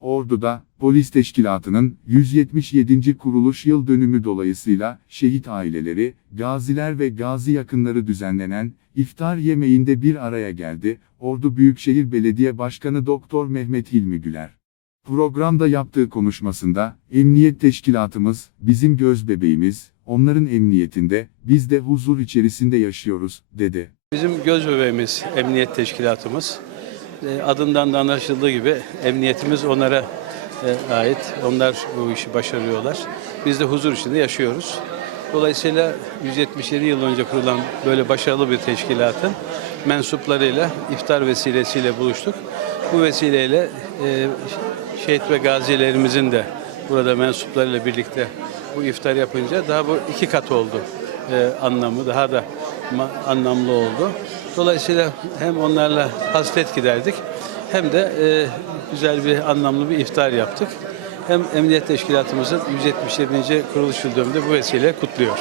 Ordu'da, polis teşkilatının 177. kuruluş yıl dönümü dolayısıyla şehit aileleri, gaziler ve gazi yakınları düzenlenen iftar yemeğinde bir araya geldi. Ordu Büyükşehir Belediye Başkanı Doktor Mehmet Hilmi Güler. Programda yaptığı konuşmasında, emniyet teşkilatımız, bizim göz bebeğimiz, onların emniyetinde, biz de huzur içerisinde yaşıyoruz, dedi. Bizim göz bebeğimiz emniyet teşkilatımız. E, Adından da anlaşıldığı gibi emniyetimiz onlara e, ait. Onlar bu işi başarıyorlar. Biz de huzur içinde yaşıyoruz. Dolayısıyla 177 yıl önce kurulan böyle başarılı bir teşkilatın mensuplarıyla iftar vesilesiyle buluştuk. Bu vesileyle e, şehit ve gazilerimizin de burada mensuplarıyla birlikte bu iftar yapınca daha bu iki kat oldu anlamı daha da anlamlı oldu. Dolayısıyla hem onlarla hasret giderdik hem de e, güzel bir anlamlı bir iftar yaptık. Hem Emniyet Teşkilatımızın 177. kuruluş yıl dönümünde bu vesileyle kutluyor.